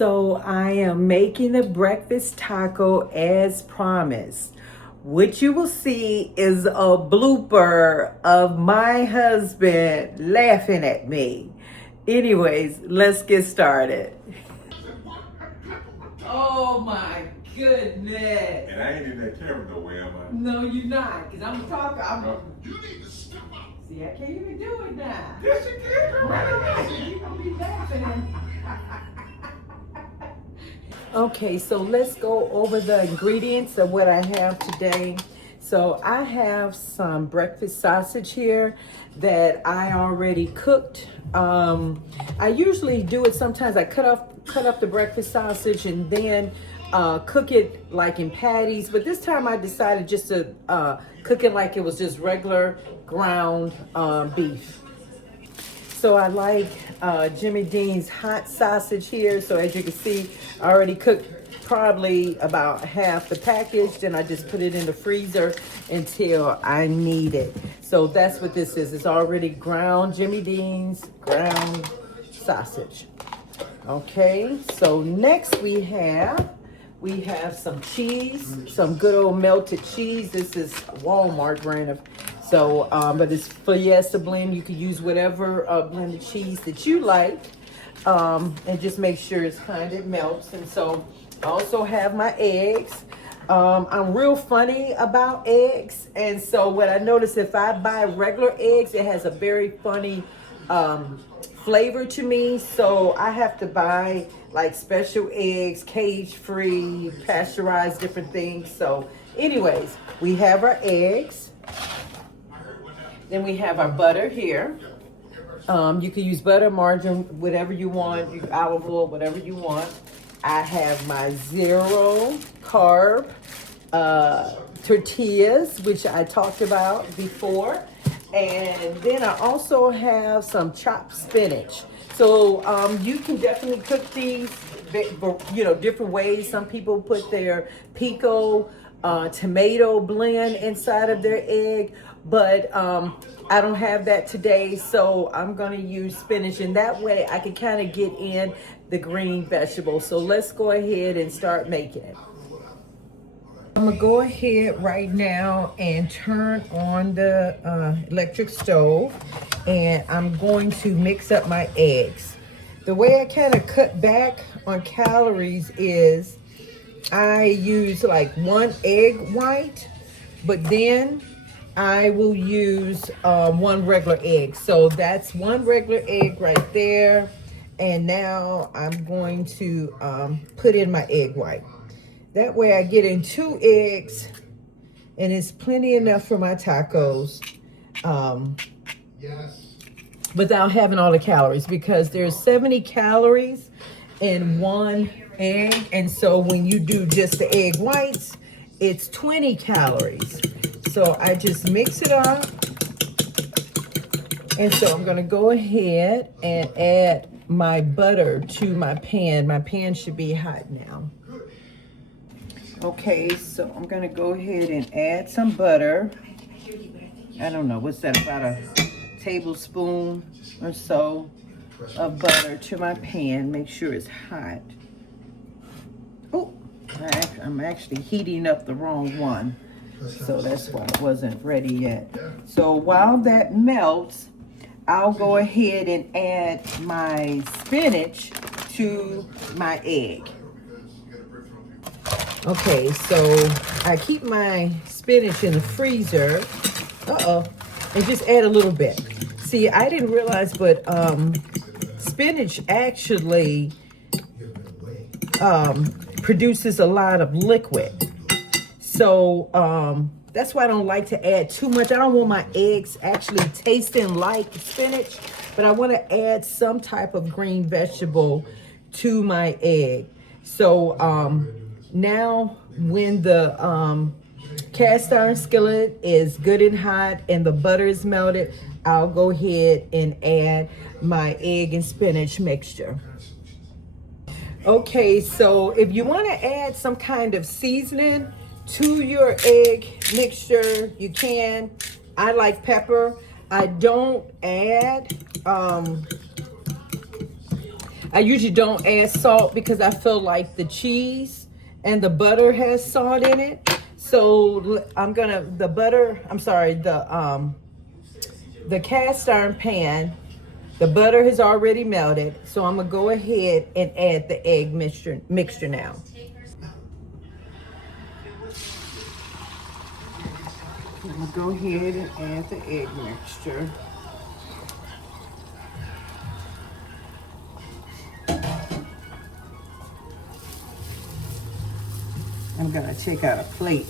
So I am making a breakfast taco as promised. What you will see is a blooper of my husband laughing at me. Anyways, let's get started. Oh my goodness. And I ain't in that camera no way, am I? No, you're not, because I'm talking. You need to step up. See, I can't even do it now. Yes, you can. Go right ahead. You're going to be laughing. Okay, so let's go over the ingredients of what I have today. So I have some breakfast sausage here that I already cooked. I usually do it sometimes. I cut up the breakfast sausage and then cook it like in patties. But this time I decided just to cook it like it was just regular ground beef. So I like Jimmy Dean's hot sausage here. So as you can see, I already cooked probably about half the package. Then I just put it in the freezer until I need it. So that's what this is. It's already ground Jimmy Dean's ground sausage. Okay, so next we have some cheese, some good old melted cheese. This is Walmart brand of. So, but it's Fiesta blend. You can use whatever blended cheese that you like, and just make sure it's kind of melts. And so, I also have my eggs. I'm real funny about eggs, and so what I notice if I buy regular eggs, it has a very funny flavor to me. So I have to buy like special eggs, cage-free, pasteurized, different things. So, anyways, we have our eggs. Then we have our butter here. You can use butter, margarine, whatever you want, olive oil, whatever you want. I have my 0-carb tortillas, which I talked about before. And then I also have some chopped spinach. So you can definitely cook these, different ways. Some people put their pico tomato blend inside of their egg. But I don't have that today, so I'm going to use spinach, and that way I can kind of get in the green vegetables. So let's go ahead and start making it. I'm going to go ahead right now and turn on the electric stove, and I'm going to mix up my eggs. The way I kind of cut back on calories is I use like 1 egg white, but then I will use 1 regular egg. So that's 1 regular egg right there. And now I'm going to put in my egg white. That way I get in 2 eggs, and it's plenty enough for my tacos without having all the calories, because there's 70 calories in 1 egg. And so when you do just the egg whites, it's 20 calories. So I just mix it up. And so I'm gonna go ahead and add my butter to my pan. My pan should be hot now. Okay, so I'm gonna go ahead and add some butter. I don't know, what's that, about a tablespoon or so of butter to my pan. Make sure it's hot. Oh, I'm actually heating up the wrong one. So that's why it wasn't ready yet. So while that melts, I'll go ahead and add my spinach to my egg. Okay, so I keep my spinach in the freezer. And just add a little bit. See, I didn't realize, but spinach actually produces a lot of liquid. So that's why I don't like to add too much. I don't want my eggs actually tasting like spinach, but I want to add some type of green vegetable to my egg. So now when the cast iron skillet is good and hot and the butter is melted, I'll go ahead and add my egg and spinach mixture. Okay, so if you want to add some kind of seasoning to your egg mixture, you can. I like pepper. I don't add I usually don't add salt because I feel like the cheese and the butter has salt in it. So I'm gonna, the cast iron pan, the butter has already melted. So I'm gonna go ahead and add the egg mixture now. I'm gonna go ahead and add the egg mixture. I'm gonna take out a plate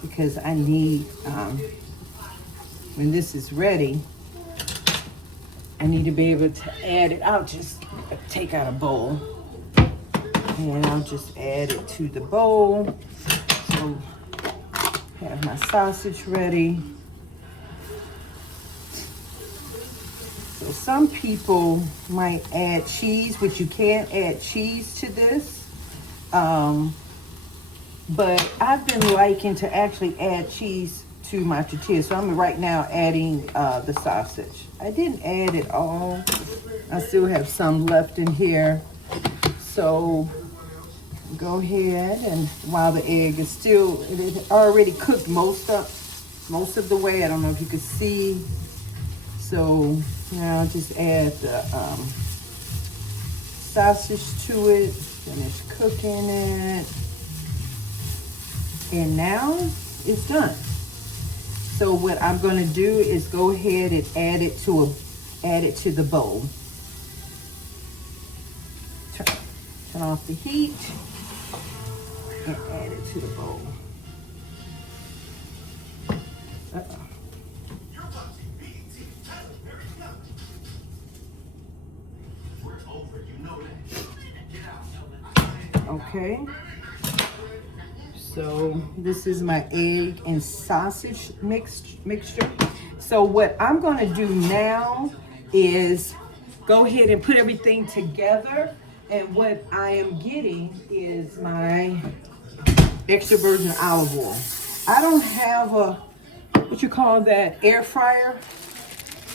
because I need, when this is ready, I need to be able to add it. I'll just take out a bowl and I'll just add it to the bowl. So have my sausage ready. So some people might add cheese, which you can't add cheese to this. But I've been liking to actually add cheese to my tortillas. So I'm right now adding the sausage. I didn't add it all. I still have some left in here. So go ahead, and while the egg is still, it already cooked most of the way. I don't know if you can see. So now just add the sausage to it. Finish cooking it. And now it's done. So what I'm gonna do is go ahead and add it to the bowl. Turn off the heat and add it to the bowl. Okay. So this is my egg and sausage mixture. So what I'm gonna do now is go ahead and put everything together. And what I am getting is my extra virgin olive oil. I don't have a, what you call that, air fryer.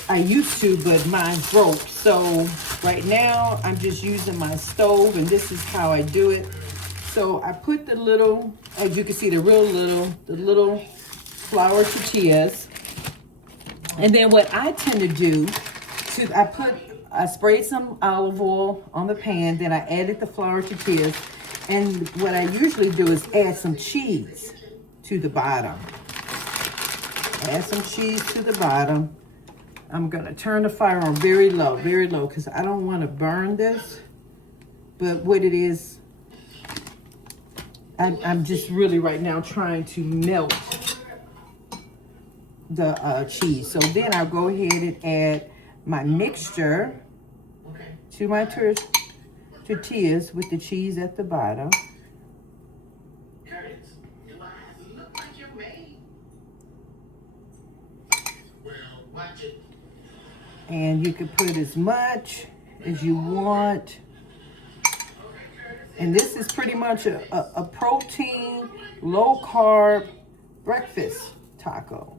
I used to, but mine broke. So right now I'm just using my stove, and this is how I do it. So I put the little, as you can see, the little flour tortillas. And then what I tend to do, I sprayed some olive oil on the pan, then I added the flour tortillas. And what I usually do is add some cheese to the bottom. Add some cheese to the bottom. I'm gonna turn the fire on very low, because I don't wanna burn this. But what it is, I'm just really right now trying to melt the cheese. So then I'll go ahead and add my mixture to my tortillas with the cheese at the bottom. And you can put as much as you want. And this is pretty much a protein, low-carb breakfast taco.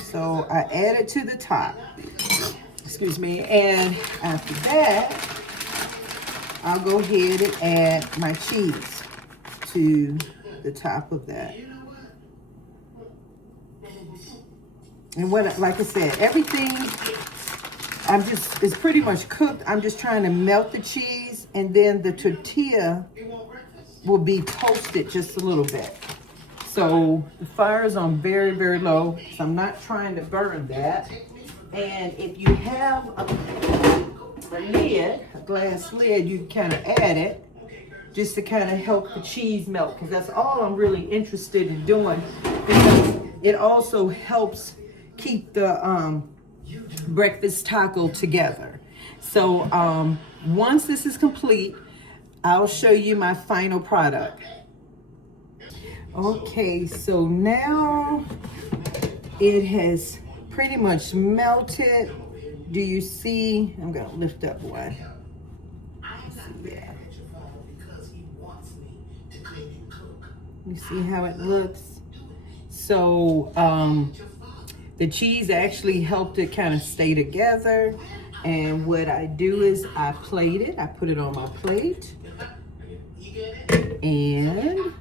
So I add it to the top. Excuse me. And after that, I'll go ahead and add my cheese to the top of that. And what, like I said, everything it's pretty much cooked. I'm just trying to melt the cheese, and then the tortilla will be toasted just a little bit. So the fire is on very, very low, so I'm not trying to burn that. And if you have a lid, a glass lid, you can kind of add it just to kind of help the cheese melt, because that's all I'm really interested in doing, because it also helps keep the breakfast taco together. So once this is complete, I'll show you my final product. Okay, so now it has pretty much melted. Do you see? I'm gonna lift up one. Yeah. You see how it looks? So The cheese actually helped it kind of stay together. And what I do is I plate it. I put it on my plate. And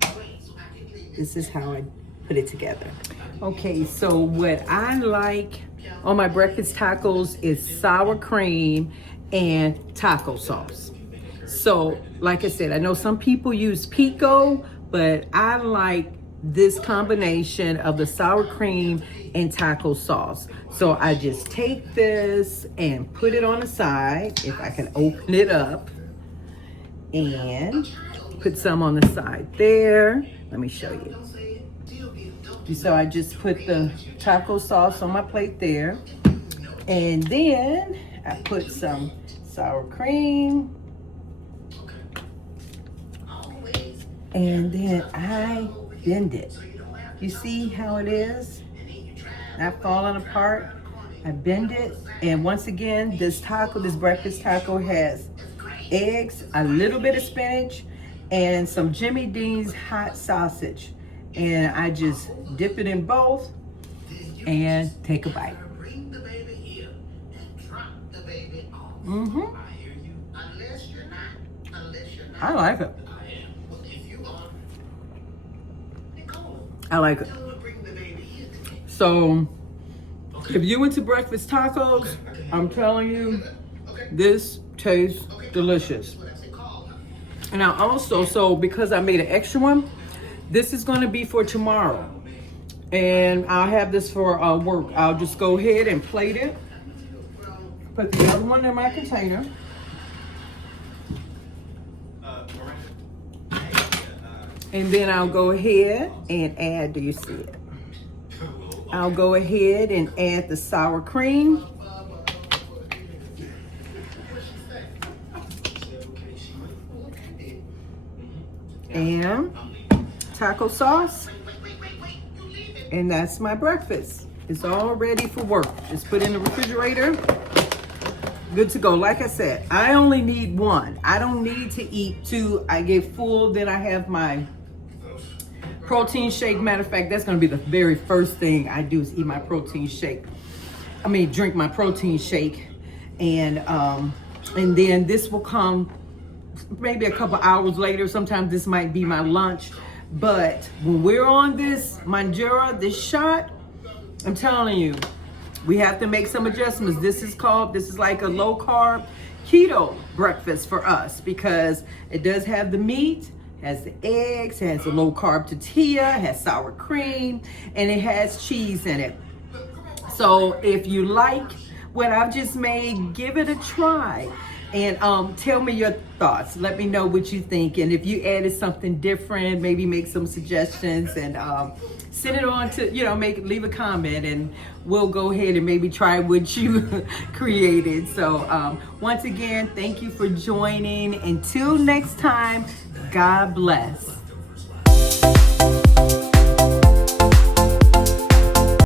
this is how I put it together. Okay, so what I like on my breakfast tacos is sour cream and taco sauce. So, like I said, I know some people use pico, but I like this combination of the sour cream and taco sauce. So I just take this and put it on the side, if I can open it up, and put some on the side there. Let me show you. So I just put the taco sauce on my plate there. And then I put some sour cream. And then I bend it. You see how it is? Not falling apart. I bend it. And once again, this breakfast taco has eggs, a little bit of spinach, and some Jimmy Dean's hot sausage. And I just dip it in both and take a bite. I like it. I like it. So, if you into breakfast tacos, I'm telling you, this tastes delicious. And I also, so because I made an extra one, this is going to be for tomorrow. And I'll have this for work. I'll just go ahead and plate it. Put the other one in my container. And then I'll go ahead and add, do you see it? I'll go ahead and add the sour cream. And taco sauce. And that's my breakfast. It's all ready for work. Just put it in the refrigerator. Good to go. Like I said, I only need one. I don't need to eat two. I get full, then I have my protein shake. Matter of fact, that's going to be the very first thing I do is eat my protein shake. Drink my protein shake. And then this will come maybe a couple hours later. Sometimes this might be my lunch. But when we're on this Mounjaro, this shot, I'm telling you, we have to make some adjustments. This is like a low carb keto breakfast for us because it does have the meat, has the eggs, has a low carb tortilla, has sour cream, and it has cheese in it. So if you like what I've just made, give it a try. And tell me your thoughts. Let me know what you think. And if you added something different, maybe make some suggestions and send it on to, leave a comment and we'll go ahead and maybe try what you created. So once again, thank you for joining. Until next time, God bless.